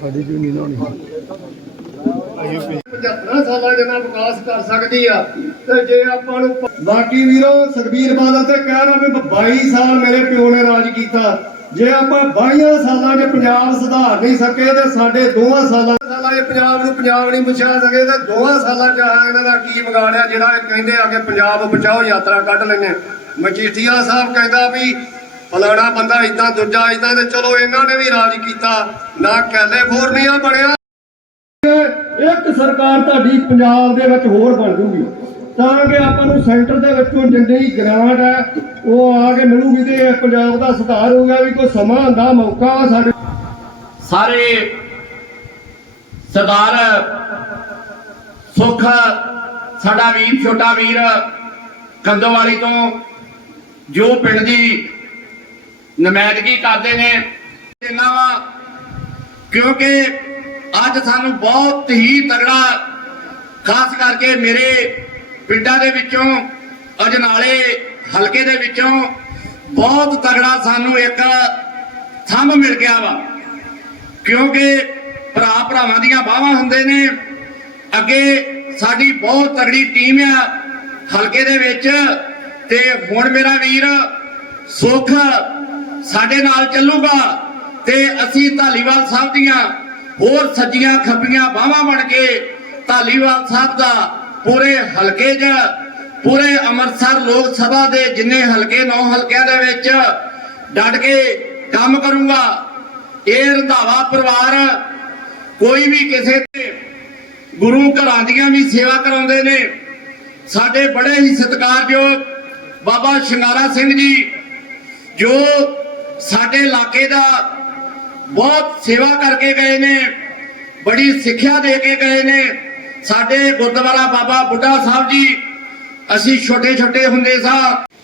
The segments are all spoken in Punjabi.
ਸਾਡੀ ਕਿਉਂ ਨਹੀਂ ਲਾਉਣੀ ਪਝੱਤਰਾਂ ਸਾਲਾਂ ਦੇ ਨਾਲ ਵਿਕਾਸ ਕਰ ਸਕਦੀ ਆ। ਤੇ ਜੇ ਆਪਾਂ ਨੂੰ ਬਾਕੀ ਵੀਰੋ, ਸੁਖਬੀਰ ਬਾਦਲ ਤੇ ਕਹਿ ਰਿਹਾ ਵੀ 22 ਸਾਲ ਮੇਰੇ ਪਿਓ ਨੇ ਰਾਜ ਕੀਤਾ। ਜੇ ਆਪਾਂ 22 ਸਾਲਾਂ 'ਚ ਪੰਜਾਬ ਸੁਧਾਰ ਨਹੀਂ ਸਕੇ, ਤੇ ਸਾਡੇ ਦੋਵਾਂ ਸਾਲਾਂ ਸਾਲਾਂ 'ਚ ਪੰਜਾਬ ਨੂੰ ਪੰਜਾਬ ਨਹੀਂ ਬਚਾ ਸਕੇ, ਤੇ ਦੋਵਾਂ ਸਾਲਾਂ 'ਚ ਇਹਨਾਂ ਦਾ ਕੀ ਵਿਗਾੜਿਆ ਜਿਹੜਾ ਇਹ ਕਹਿੰਦੇ ਆ ਕਿ ਪੰਜਾਬ ਬਚਾਓ ਯਾਤਰਾ ਕੱਢ ਲੈਣੇ ਮਜੀਠੀਆ ਸਾਹਿਬ ਕਹਿੰਦਾ ਵੀ ਫਲਾਣਾ ਬੰਦਾ ਇਦਾਂ ਦੂਜਾ ਇਦਾਂ ਤੇ ਚਲੋ ਇਹਨਾਂ ਨੇ ਵੀ ਰਾਜ ਕੀਤਾ। ਨਾ ਕੈਲੀਫੋਰਨੀਆ ਬਣਿਆ ਇੱਕ ਸਰਕਾਰ ਤੁਹਾਡੀ ਪੰਜਾਬ ਦੇ ਵਿੱਚ ਹੋਰ ਬਣ ਜੂਗੀ। ਤਾਂ ਕਿ ਆਪਾਂ ਨੂੰ ਸੈਂਟਰ ਦੇ ਵਿੱਚੋਂ ਜਿੰਨੀ ਗ੍ਰਾਂਟ ਹੈ, ਉਹ ਆ ਕੇ ਮਿਲੂਗੀ ਤੇ ਪੰਜਾਬ ਦਾ ਸੁਧਾਰ ਹੋਊਗਾ ਵੀ ਕੋਈ ਸਮਾਂ ਹੁੰਦਾ ਮੌਕਾ ਸਾਡੇ ਸਾਰੇ ਸਰਦਾਰ ਸੁਖ, ਸਾਡਾ ਵੀਰ, ਛੋਟਾ ਵੀਰ ਕੰਦੋਵਾਲੀ ਤੋਂ ਜੋ ਪਿੰਡ ਦੀ ਨਮਾਇਦਗੀ ਕਰਦੇ ਨੇ, ਇਹਨਾਂ ਵਾ, ਕਿਉਂਕਿ ਅੱਜ ਸਾਨੂੰ ਬਹੁਤ ਹੀ ਤਗੜਾ, ਖਾਸ ਕਰਕੇ ਮੇਰੇ ਪਿੰਡਾਂ ਦੇ ਵਿੱਚੋਂ, ਅਜਨਾਲੇ ਹਲਕੇ ਦੇ ਵਿੱਚੋਂ ਬਹੁਤ ਤਗੜਾ ਸਾਨੂੰ ਇੱਕ ਥੰਮ ਮਿਲ ਗਿਆ ਵਾ। ਕਿਉਂਕਿ ਭਰਾ ਭਰਾਵਾਂ ਦੀਆਂ ਬਾਹਾਂ ਹੁੰਦੇ ਨੇ। ਅੱਗੇ ਸਾਡੀ ਬਹੁਤ ਤਗੜੀ ਟੀਮ ਆ ਹਲਕੇ ਦੇ ਵਿੱਚ ਤੇ ਹੁਣ ਮੇਰਾ ਵੀਰ ਸੁਖ ਸਾਡੇ ਨਾਲ ਚੱਲੂਗਾ ਤੇ ਅਸੀਂ ਧਾਲੀਵਾਲ ਸਾਹਿਬ ਦੀਆਂ ਹੋਰ ਸੱਜੀਆਂ ਖੱਬੀਆਂ ਬਾਹਾਂ ਬਣ ਕੇ ਧਾਲੀਵਾਲ ਸਾਹਿਬ ਦਾ ਪੂਰੇ ਹਲਕੇ 'ਚ, ਪੂਰੇ ਅੰਮ੍ਰਿਤਸਰ ਲੋਕ ਸਭਾ ਦੇ ਜਿੰਨੇ ਹਲਕੇ, ਨੌ ਹਲਕਿਆਂ ਦੇ ਵਿੱਚ ਡਟ ਕੇ ਕੰਮ ਕਰੂੰਗਾ। ਇਹ ਰੰਧਾਵਾ ਪਰਿਵਾਰ ਕੋਈ ਵੀ ਕਿਸੇ ਤੇ ਗੁਰੂ ਘਰਾਂ ਦੀਆਂ ਵੀ ਸੇਵਾ ਕਰਾਉਂਦੇ ਨੇ। ਸਾਡੇ ਬੜੇ ਹੀ ਸਤਿਕਾਰਯੋਗ ਬਾਬਾ ਸ਼ਿੰਗਾਰਾ ਸਿੰਘ ਜੀ, ਜੋ ਸਾਡੇ ਇਲਾਕੇ ਦਾ ਬਹੁਤ ਸੇਵਾ ਕਰਕੇ ਗਏ ਨੇ, ਬੜੀ ਸਿੱਖਿਆ ਦੇ ਕੇ ਗਏ ਨੇ। ਸਾਡੇ ਗੁਰਦੁਆਰਾ ਬਾਬਾ ਬੁੱਢਾ ਸਾਹਿਬ ਜੀ, ਅਸੀਂ ਛੋਟੇ ਛੋਟੇ ਹੁੰਦੇ ਸਾਂ,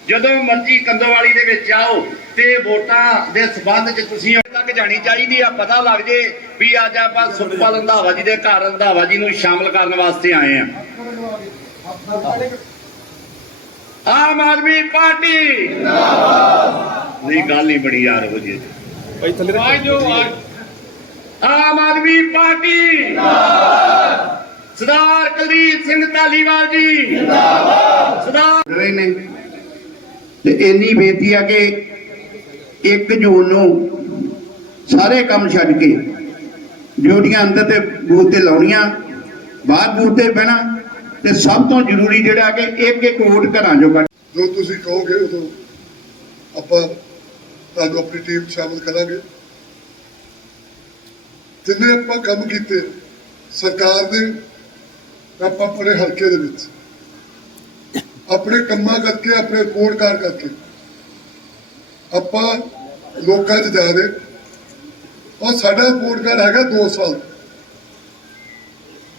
ਜਦੋਂ ਮਰਜ਼ੀ ਕੰਦੋਵਾਲੀ ਦੇ ਵਿੱਚ ਆਓ ਤੇ ਵੋਟਾਂ ਦੇ ਸਬੰਧ ਚ ਤੁਸੀਂ ਉੱਥੇ ਤੱਕ ਜਾਣੀ ਚਾਹੀਦੀ ਆ, ਪਤਾ ਲੱਗ ਜੇ ਵੀ ਅੱਜ ਆਪਾਂ ਸੁਖਪਾਲ ਰੰਧਾਵਾ ਜੀ ਦੇ ਘਰ ਰੰਧਾਵਾ ਜੀ ਨੂੰ ਸ਼ਾਮਲ ਕਰਨ ਵਾਸਤੇ ਆਏ ਆ। ਆਮ ਆਦਮੀ ਪਾਰਟੀ। ਜਿੰਦਾਬਾਦ ਨਹੀਂ, ਗੱਲ ਹੀ ਬੜੀ ਯਾਰ ਹੋ ਜੀ ਆਮ ਆਦਮੀ ਪਾਰਟੀ। ਜਿੰਦਾਬਾਦ। ਸਰਦਾਰ ਕੁਲਦੀਪ ਸਿੰਘ ਧਾਲੀਵਾਲ ਜੀ। ਜਿੰਦਾਬਾਦ। ਸਰਦਾਰ ਰਹੇ ਨੇ ਤੇ ਇੰਨੀ ਬੇਨਤੀ ਆ ਕਿ 1 ਜੂਨ ਨੂੰ ਸਾਰੇ ਕੰਮ ਛੱਡ ਕੇ ਡਿਊਟੀਆਂ ਅੰਦਰ ਤੇ ਬੂਥ ਤੇ ਲਾਉਣੀਆਂ ਬਾਹਰ ਬੂਥ ਤੇ ਬਹਿਣਾ ਤੇ ਸਭ ਤੋਂ ਜ਼ਰੂਰੀ ਜਿਹੜਾ ਕਿ ਇੱਕ ਇੱਕ ਵੋਟ ਘਰਾਂ ਚੋਂ ਕੱਢ ਜੋ ਤੁਸੀਂ ਕਹੋਗੇ ਉਦੋਂ ਆਪਾਂ ਤੁਹਾਨੂੰ ਆਪਣੀ ਟੀਮ 'ਚ ਸ਼ਾਮਲ ਕਰਾਂਗੇ। ਜਿੰਨੇ ਆਪਾਂ ਕੰਮ ਕੀਤੇ, ਸਰਕਾਰ ਦੇ ਆਪਾਂ ਆਪਣੇ ਹਲਕੇ ਦੇ ਵਿੱਚ, ਆਪਣੇ ਕੰਮਾਂ ਕਰਕੇ, ਆਪਣੇ ਕੋੜਕਾਰ ਕਰਕੇ, ਆਪਾਂ ਲੋਕਾਂ 'ਚ ਜਾ ਰਹੇ ਔਰ ਸਾਡਾ ਕੋੜਕਾਰ ਹੈਗਾ 2 ਸਾਲ।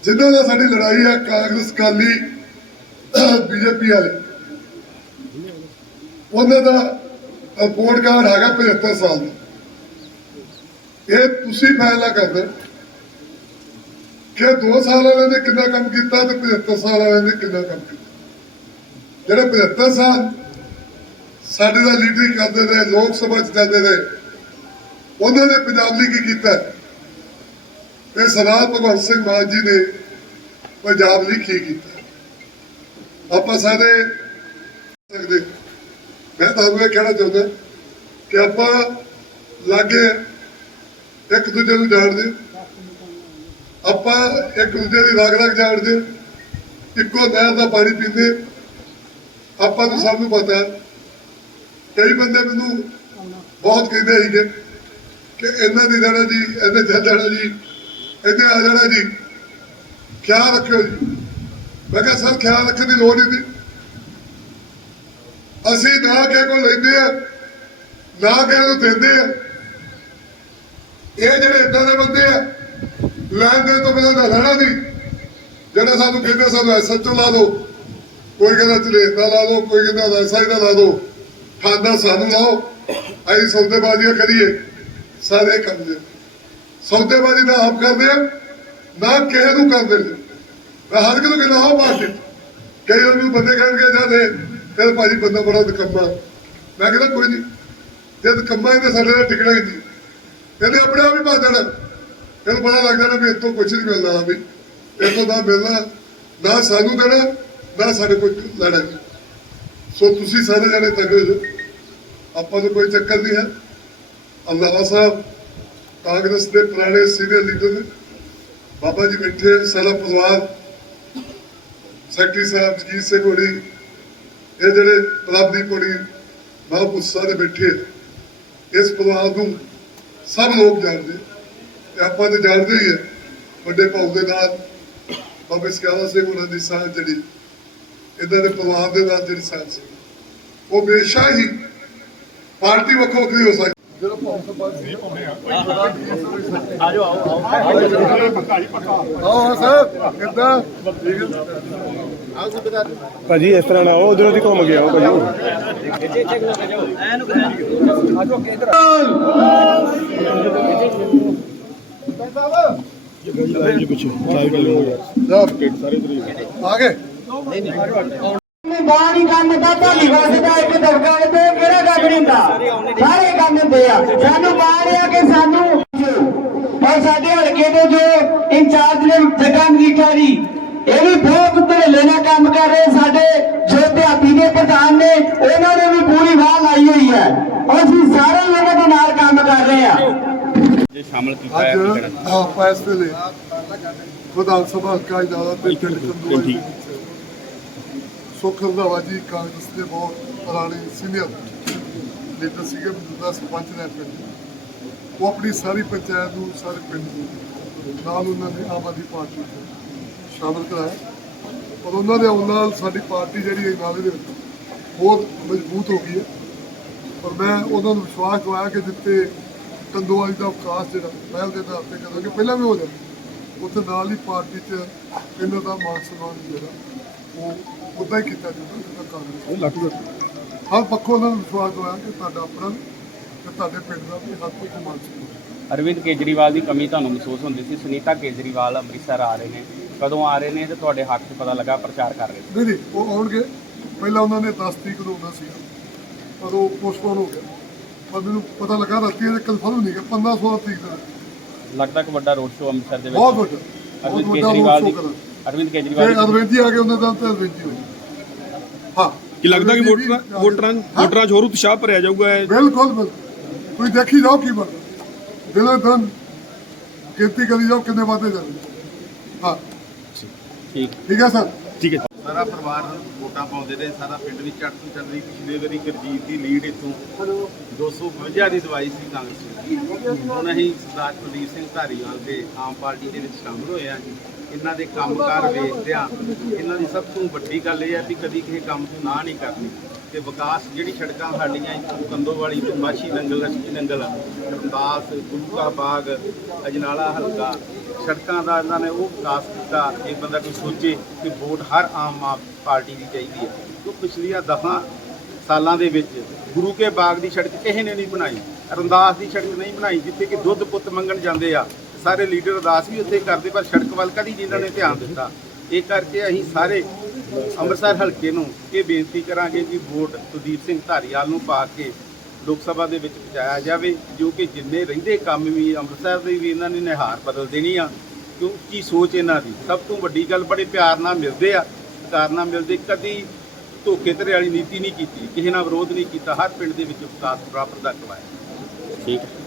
ਜਿਨ੍ਹਾਂ ਨਾਲ ਸਾਡੀ ਲੜਾਈ ਹੈ, ਕਾਂਗਰਸ ਕਾਲੀ ਬੀਜੇਪੀ ਵਾਲੇ, ਉਹਨਾਂ ਦਾ ਰਿਪੋਰਟ ਕਾਰਡ ਹੈਗਾ 75 ਸਾਲ ਦਾ। ਇਹ ਤੁਸੀਂ ਫੈਸਲਾ ਕਰਦੇ। ਕਿ 2 ਸਾਲ ਵਾਲਿਆਂ ਨੇ ਕਿੰਨਾ ਕੰਮ ਕੀਤਾ, ਤੇ 75 ਸਾਲ ਵਾਲਿਆਂ ਨੇ ਕਿੰਨਾ ਕੰਮ ਕੀਤਾ। ਜਿਹੜੇ 75 ਸਾਲ ਸਾਡੇ ਦਾ ਲੀਡਰੀ ਕਰਦੇ ਰਹੇ, ਲੋਕ ਸਭਾ ਚ ਜਾਂਦੇ ਰਹੇ, ਉਹਨਾਂ ਨੇ ਪੰਜਾਬ ਲਈ ਕੀ ਕੀਤਾ? ਤੇ ਸਰਦਾਰ ਭਗਵੰਤ ਸਿੰਘ ਮਾਨ ਜੀ ਨੇ ਪੰਜਾਬ ਲਈ ਕੀ ਕੀਤਾ? ਆਪਾਂ ਸਾਰੇ ਸਕਦੇ। ਮੈਂ ਤੁਹਾਨੂੰ ਇਹ ਕਹਿਣਾ ਚਾਹੁੰਦਾ ਕਿ ਆਪਾਂ ਲਾਗੇ ਇੱਕ ਦੂਜੇ ਨੂੰ ਜਾਣਦੇ ਆਪਾਂ ਇੱਕ ਦੂਜੇ ਦੀ ਰਗ ਰਗ ਜਾਣਦੇ ਇੱਕੋ ਨਹਿਰ ਦਾ ਪਾਣੀ ਪੀਂਦੇ ਆਪਾਂ ਨੂੰ ਸਭ ਨੂੰ ਪਤਾ ਕਈ ਬੰਦੇ ਮੈਨੂੰ ਬਹੁਤ ਕਹਿੰਦੇ ਸੀਗੇ ਕਿ ਇਹਨਾਂ ਦੀ ਜਾਣਾ ਜੀ, ਇਹਨੇ ਜਾਣਾ ਜੀ, ਇਹਨੇ ਆ ਜਾਣਾ ਜੀ, ਖਿਆਲ ਰੱਖਿਓ ਜੀ। ਮੈਂ ਕਿਹਾ, ਸਰ, ਖਿਆਲ ਰੱਖਣ ਦੀ ਲੋੜ ਨਹੀਂ। ਸੀ ਅਸੀਂ ਨਾ ਕਿਸੇ ਕੋਲ ਲੈਂਦੇ ਆ, ਨਾ ਕਿਸੇ ਨੂੰ ਦਿੰਦੇ ਆ। ਇਹ ਜਿਹੜੇ ਇਦਾਂ ਦੇ ਬੰਦੇ ਆ, ਲੈਣ ਦੇ ਤੋਂ ਬਿਨਾਂ ਤਾਂ ਰਹਿਣਾ ਨਹੀਂ। ਜਿਹੜੇ ਸਾਨੂੰ ਕਹਿੰਦੇ ਸਾਨੂੰ ਐਸਐਚਓ ਲਾ ਦਿਓ ਕੋਈ ਕਹਿੰਦਾ ਝਲੇਰ ਦਾ ਲਾ ਲਓ ਕੋਈ ਕਹਿੰਦਾ ਵੈਸਾ ਹੀ ਦਾ ਲਾ ਲਓ ਖਾਂਦਾ ਸਾਨੂੰ ਲਾਓ। ਅਸੀਂ ਸੌਦੇਬਾਜ਼ੀਆਂ ਕਰੀਏ। ਸਾਰੇ ਕੰਮ ਦੇ ਸੌਦੇਬਾਜ਼ੀ ਦਾ ਆਪ ਕਰਦੇ ਆ, ਨਾ ਕਿਸੇ ਨੂੰ ਕਰਦੇ ਨੇ ਮੈਂ ਹਰ ਕਿਸੇ ਨੂੰ ਕਹਿੰਦਾ, ਆਓ ਪਾਸੇ ਕਈ ਵਾਰ ਬੰਦੇ ਕਹਿਣਗੇ ਜਾਂਦੇ ਫਿਰ ਭਾਜੀ ਬੰਦਾ ਬੜਾ ਨਿਕੰਮਾ। ਮੈਂ ਕਹਿੰਦਾ ਕੋਈ ਨਹੀਂ ਜਦ ਕੰਮਾਂ ਇਹਦੇ ਸਾਡੇ ਨਾਲ ਟਿਕਣਾ ਹੀ ਨਹੀਂ ਕਹਿੰਦੇ ਆਪਣੇ ਆਪ ਹੀ ਪਾ ਦੇਣਾ ਫਿਰ ਪਤਾ ਲੱਗ ਜਾਣਾ ਵੀ ਇੱਥੋਂ ਕੁਝ ਨਹੀਂ ਮਿਲਦਾ ਵੀ। ਇੱਥੋਂ ਨਾ ਮਿਲਣਾ, ਨਾ ਸਾਨੂੰ ਦੇਣਾ, ਨਾ ਸਾਡੇ ਕੋਲ ਲੈਣਾ। ਸੋ ਤੁਸੀਂ ਸਾਰੇ ਜਣੇ ਤਗੜੇ ਜੋ ਆਪਾਂ ਨੂੰ ਕੋਈ ਚੱਕਰ ਨਹੀਂ ਹੈ। ਅੱਲਾਹ ਸਾਹਿਬ, ਕਾਂਗਰਸ ਦੇ ਪੁਰਾਣੇ ਸੀਨੀਅਰ ਲੀਡਰ ਨੇ। ਬਾਬਾ ਜੀ ਬੈਠੇ ਸਾਰਾ ਪਰਿਵਾਰ। ਸੈਕਟਰੀ ਸਾਹਿਬ ਜਗੀਰ ਸਿੰਘ ਹੋਣੀ ਇਹ ਜਿਹੜੇ ਪ੍ਰਭਦੀਪ ਹੋਣੀ ਮਹਾਂਪੁਰ ਦੇ ਬੈਠੇ ਇਸ ਪਰਿਵਾਰ ਨੂੰ ਸਭ ਲੋਕ ਜਾਣਦੇ ਤੇ ਆਪਾਂ ਤੇ ਜਾਣਦੇ ਹੀ ਆ, ਵੱਡੇ ਭਾਉ ਦੇ ਨਾਲ, ਬਾਬੇ ਸਿਆਲਾ ਸਿੰਘ ਉਹਨਾਂ ਦੀ ਸਾਥ ਜਿਹੜੀ, ਇਹਨਾਂ ਦੇ ਪਰਿਵਾਰ ਦੇ ਨਾਲ ਜਿਹੜੀ ਸਾਥ ਸੀ, ਉਹ ਬੇਸ਼ਾ ਹੀ ਪਾਰਟੀ ਵੱਖੋ ਵੱਖਰੀ ਹੋ ਸਕਦੀ ਆਓ ਆਓ ਆਓ ਸਾਹਿਬ ਕਿੱਦਾਂ ਹੈ ਭਾਜੀ ਇਸ ਤਰ੍ਹਾਂ ਨਾ ਉਹ ਉਧਰੋਂ ਦੀ ਘੁੰਮ ਗਿਆ ਉਹ ਭਾਜੀ। ਪਿੱਛੇ ਲਾਈਵ ਕਰ ਲਓ। ਆ। ਗਏ ਬਾਣੀ ਕੰਮ ਦਾ ਭਾਲੀ ਵਸਦਾ ਇੱਕ ਦਬਕਾ ਤੇ ਕਿਹੜਾ ਕੰਮ ਨਹੀਂ ਹੁੰਦਾ ਸਾਰੇ ਕੰਮ ਹੁੰਦੇ ਆ। ਸਾਨੂੰ ਮਾਣ ਆ ਕਿ ਸਾਨੂੰ ਔਰ ਸਾਡੇ ਹਲਕੇ ਦੇ ਜੋ ਇੰਚਾਰਜ ਨੇ ਜੱਗਾ ਮਜੀਠਾ ਜੀ ਇਹ ਵੀ ਬਹੁਤ ਧੜੇਲੇ ਨਾਲ ਕੰਮ ਕਰ ਰਹੇ ਸਾਡੇ ਜੋ ਅਧਿਆਪੀ ਦੇ ਪ੍ਰਧਾਨ ਨੇ ਉਹਨਾਂ ਨੇ ਵੀ ਪੂਰੀ ਵਾਹ ਲਾਈ ਹੋਈ ਹੈ। ਅਸੀਂ ਸਾਰੇ ਉਹਨਾਂ ਦੇ ਨਾਲ ਕੰਮ ਕਰ ਰਹੇ ਆ। ਅੱਜ ਆਪਾਂ ਇਸ ਵੇਲੇ ਵਿਧਾਨ ਸਭਾ ਹਲਕਾ ਇਦਾਰਾ ਤੇ ਕੰਦੂਆ ਸੁਖ ਰੰਧਾਵਾ ਜੀ, ਕਾਂਗਰਸ ਦੇ ਬਹੁਤ ਪੁਰਾਣੇ ਸੀਨੀਅਰ ਲੀਡਰ ਸੀਗੇ, ਮੌਜੂਦਾ ਸਰਪੰਚ ਨੇ ਪਿੰਡ ਉਹ ਆਪਣੀ ਸਾਰੀ ਪੰਚਾਇਤ ਨੂੰ, ਸਾਰੇ ਪਿੰਡ ਨੂੰ, ਨਾਲ ਉਹਨਾਂ ਨੇ ਆਮ ਆਦਮੀ ਪਾਰਟੀ ਵਿੱਚ ਸ਼ਾਮਲ ਕਰਾਇਆ। ਔਰ ਉਹਨਾਂ ਦੇ ਆਉਣ ਨਾਲ ਸਾਡੀ ਪਾਰਟੀ ਜਿਹੜੀ ਨਾਲੇ ਦੇ ਵਿੱਚ ਬਹੁਤ ਮਜ਼ਬੂਤ ਹੋ ਗਈ ਹੈ। ਔਰ ਮੈਂ ਉਹਨਾਂ ਨੂੰ ਵਿਸ਼ਵਾਸ ਦਵਾਇਆ ਕਿ ਜਿੱਤੇ ਕੰਦੋਵਾਲੀ ਦਾ ਵਿਕਾਸ ਜਿਹੜਾ ਪਹਿਲ ਦੇ ਆਧਾਰ ਤੇ ਕਰਾਂਗੇ, ਪਹਿਲਾਂ ਵੀ ਹੋ ਜਾਂਦਾ। ਉੱਥੇ ਨਾਲ ਹੀ ਪਾਰਟੀ 'ਚ ਇਹਨਾਂ ਦਾ ਮਾਨ ਸਨਮਾਨ ਜਿਹੜਾ, ਉਹ ਉਦਾਂ ਹੀ ਕੀਤਾ ਜਾਂਦਾ ਜਿੱਦਾਂ ਕਾਂਗਰਸ ਹਰ ਪੱਖੋਂ ਉਹਨਾਂ ਨੂੰ ਵਿਸ਼ਵਾਸ ਦਵਾਇਆ ਕਿ ਤੁਹਾਡਾ ਆਪਣਾ ਤੇ ਤੁਹਾਡੇ ਪਿੰਡ ਦਾ ਵੀ ਹਰ ਕੋਈ ਮਾਨ ਸਨਮਾਨ ਅਰਵਿੰਦ ਕੇਜਰੀਵਾਲ ਦੀ ਕਮੀ ਤੁਹਾਨੂੰ ਮਹਿਸੂਸ ਹੁੰਦੀ ਸੀ? ਸੁਨੀਤਾ ਕੇਜਰੀਵਾਲ ਅੰਮ੍ਰਿਤਸਰ ਆ ਰਹੇ ਨੇ। ਕਦੋਂ ਆ ਰਹੇ ਨੇ ਤੇ ਤੁਹਾਡੇ ਹੱਕ 'ਚ ਪਤਾ ਲੱਗਾ ਪ੍ਰਚਾਰ ਕਰ ਰਹੇ ਨਹੀਂ ਨਹੀਂ ਉਹ ਆਉਣਗੇ। ਪਹਿਲਾਂ ਉਹਨਾਂ ਨੇ 10 ਤਰੀਕ ਨੂੰ ਆਉਣਾ ਸੀ ਪਰ ਉਹ ਪੋਸਟਪੋਨ ਹੋ ਗਿਆ। ਪਰ ਮੈਨੂੰ ਪਤਾ ਲੱਗਾ ਰਾਤੀ ਇਹ ਕਨਫਰਮ ਨਹੀਂ ਕਿ 15 16 ਤਰੀਕ ਦਾ। ਲੱਗਦਾ ਕਿ ਵੱਡਾ ਰੋਡ ਸ਼ੋਅ ਅੰਮ੍ਰਿਤਸਰ ਦੇ ਬਹੁਤ ਵਿੱਚ ਵੱਡਾ ਬਹੁਤ ਅਰਵਿੰਦ ਵੱਡਾ ਕੇਜਰੀਵਾਲ ਰੋਡ ਦੀ ਸ਼ੋਅ ਅਰਵਿੰਦ ਜੇ ਕੇਜਰੀਵਾਲ ਦੀ ਅਰਵਿੰਦ ਜੀ ਆ ਕੇ ਉਹਨਾਂ ਦਾ ਤਾਂ ਅਰਵਿੰਦ ਜੀ। ਹੋਈ ਹਾਂ। ਕੀ ਲੱਗਦਾ ਕਿ ਅਰਵਿੰਦ ਜੀ ਵੋਟਰਾਂ ਵੀ- ਵੋਟਰਾਂ ਵੋਟਰਾਂ 'ਚ ਹੋਰ ਉਤਸ਼ਾਹ ਭਰਿਆ ਜਾਊਗਾ ਇਹ? ਬਿਲਕੁਲ ਬਿਲਕੁਲ। ਤੁਸੀਂ ਦੇਖੀ ਜਾਓ ਕੀ ਬਣਦਾ ਦਿਨੋਂ ਦਿਨ ਗਿਣਤੀ ਕਰੀ ਜਾਓ ਕਿੰਨੇ ਵਾਧੇ ਜਾਂਦੇ ਹਾਂ। ਠੀਕ। ਠੀਕ ਹੈ ਸਰ? ਠੀਕ ਹੈ। ਸਾਰਾ ਪਰਿਵਾਰ ਵੋਟਾਂ ਪਾਉਂਦੇ ਰਹੇ ਸਾਰਾ ਪਿੰਡ ਵੀ ਚੜ੍ਹ ਤੋਂ ਚੱਲ ਰਹੀ ਪਿਛਲੇ ਵਾਰੀ ਗੁਰਜੀਤ ਦੀ ਲੀਡ ਇੱਥੋਂ 252 ਦੀ ਦਵਾਈ ਸੀ ਕਾਂਗਰਸ ਦੀ ਹੁਣ ਅਸੀਂ ਸਰਦਾਰ ਕੁਲਦੀਪ ਸਿੰਘ ਧਾਰੀਵਾਲ ਦੇ ਆਮ ਪਾਰਟੀ ਦੇ ਵਿੱਚ ਸ਼ਾਮਲ ਹੋਏ ਹਾਂ। ਇਹਨਾਂ ਦੇ ਕੰਮਕਾਰ ਵੇਖਦੇ ਆ ਇਹਨਾਂ ਦੀ ਸਭ ਤੋਂ ਵੱਡੀ ਗੱਲ ਇਹ ਹੈ ਵੀ ਕਦੀ ਕਿਸੇ ਕੰਮ ਤੋਂ ਨਾ ਨਹੀਂ ਕਰਨੀ ਤੇ ਵਿਕਾਸ ਜਿਹੜੀ ਸੜਕਾਂ ਸਾਡੀਆਂ ਇੱਥੋਂ ਕੰਦੋਵਾਲੀ ਤੋਂ ਮਾਛੀ ਨੰਗਲ ਲక్ష్ਮੀ ਨੰਗਲ ਰਮਦਾਸ ਗੁਰੂ ਕਾ ਬਾਗ, ਅਜਨਾਲਾ ਹਲਕਾ, ਸੜਕਾਂ ਦਾ ਇਹਨਾਂ ਨੇ ਉਹ ਵਿਕਾਸ ਕੀਤਾ ਇਹ ਬੰਦਾ ਕੋਈ ਸੋਚੇ ਕਿ ਵੋਟ ਹਰ ਆਮ ਆ- ਪਾਰਟੀ ਦੀ ਚਾਹੀਦੀ ਹੈ। ਜੋ ਪਿਛਲੀਆਂ ਦਫਾ ਸਾਲਾਂ ਦੇ ਵਿੱਚ ਗੁਰੂ ਕੇ ਬਾਗ ਦੀ ਸੜਕ ਕਿਸੇ ਨੇ ਨਹੀਂ ਬਣਾਈ ਰਮਦਾਸ ਦੀ ਸੜਕ ਨਹੀਂ ਬਣਾਈ, ਜਿੱਥੇ ਕਿ ਦੁੱਧ ਪੁੱਤ ਮੰਗਣ ਜਾਂਦੇ ਆ। ਸਾਰੇ ਲੀਡਰ ਅਰਦਾਸ ਵੀ ਉੱਥੇ ਕਰਦੇ, ਪਰ ਸੜਕ ਵੱਲ ਕਦੀ ਨਹੀਂ ਇਹਨਾਂ ਨੇ ਧਿਆਨ ਦਿੱਤਾ, ਇਹ ਕਰਕੇ ਅਸੀਂ ਸਾਰੇ ਅੰਮ੍ਰਿਤਸਰ ਹਲਕੇ ਨੂੰ ਇਹ ਬੇਨਤੀ ਕਰਾਂਗੇ ਕਿ ਵੋਟ ਕੁਲਦੀਪ ਸਿੰਘ ਧਾਰੀਵਾਲ ਨੂੰ ਪਾ ਕੇ ਲੋਕ ਸਭਾ ਦੇ ਵਿੱਚ ਪਹੁੰਚਾਇਆ ਜਾਵੇ, ਜੋ ਕਿ ਜਿੰਨੇ ਰਹਿੰਦੇ ਕੰਮ ਵੀ ਅੰਮ੍ਰਿਤਸਰ ਦੇ ਵੀ ਇਹਨਾਂ ਨੇ ਨਿਹਾਰ ਬਦਲ ਦੇਣੀ ਆ, ਕਿਉਂ, ਕੀ ਸੋਚ ਇਹਨਾਂ ਦੀ? ਸਭ ਤੋਂ ਵੱਡੀ ਗੱਲ ਬੜੇ ਪਿਆਰ ਨਾਲ ਮਿਲਦੇ ਆ ਪਿਆਰ ਨਾਲ ਮਿਲਦੇ, ਕਦੀ ਧੋਖੇ ਧੜੇ ਵਾਲੀ ਨੀਤੀ ਨਹੀਂ ਕੀਤੀ, ਕਿਸੇ ਨਾਲ ਵਿਰੋਧ ਨਹੀਂ ਕੀਤਾ, ਹਰ ਪਿੰਡ ਦੇ ਵਿੱਚ ਵਿਕਾਸ ਪ੍ਰਾਪਤ ਦਾ ਕਰਵਾਇਆ। ਠੀਕ ਹੈ।